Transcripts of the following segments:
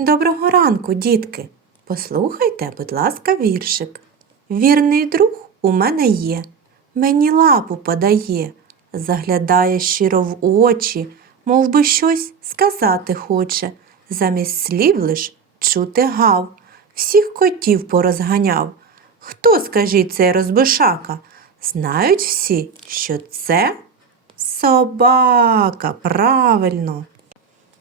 Доброго ранку, дітки. Послухайте, будь ласка, віршик. Вірний друг у мене є, мені лапу подає, заглядає щиро в очі, мов би щось сказати хоче. Замість слів лиш чути гав, всіх котів порозганяв. Хто, скажіть, цей розбишака? Знають всі, що це собака, правильно.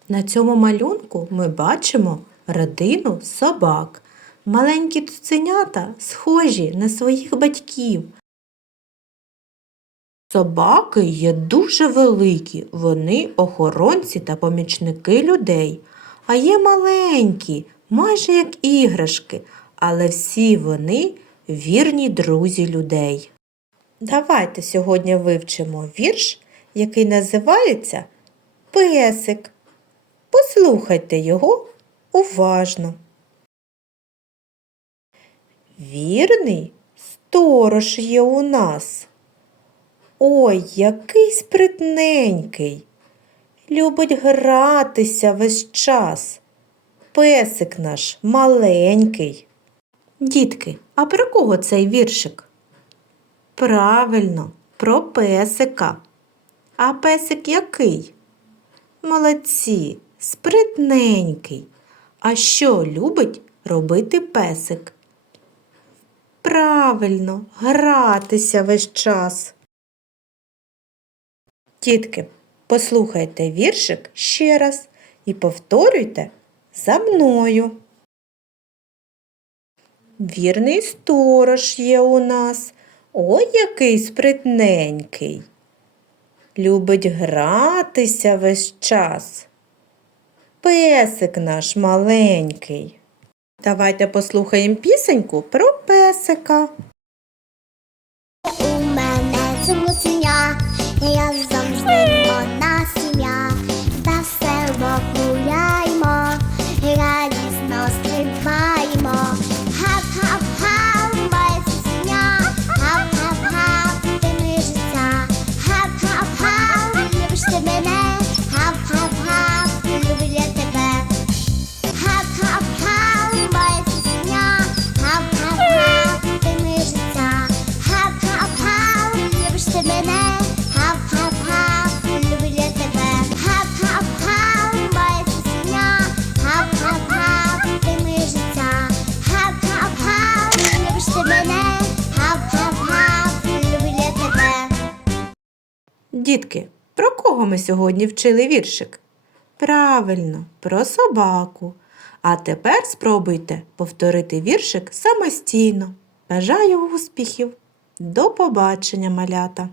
На цьому малюнку ми бачимо родину собак. Маленькі цуценята схожі на своїх батьків. Собаки є дуже великі, вони охоронці та помічники людей. А є маленькі, майже як іграшки, але всі вони вірні друзі людей. Давайте сьогодні вивчимо вірш, який називається Песик. Послухайте його уважно. Вірний сторож є у нас. Ой, який спритненький. Любить гратися весь час. Песик наш маленький. Дітки, а про кого цей віршик? Правильно, про песика. А песик який? Молодці, спритненький. А що любить робити песик? Правильно, гратися весь час. Тітки, послухайте віршик ще раз і повторюйте за мною. Вірний сторож є у нас. Ой, який спритненький. Любить гратися весь час. Песик наш маленький. Давайте послухаємо пісеньку про песика. У мене зустріня, я Дітки, про кого ми сьогодні вчили віршик? Правильно, про собаку. А тепер спробуйте повторити віршик самостійно. Бажаю успіхів! До побачення, малята!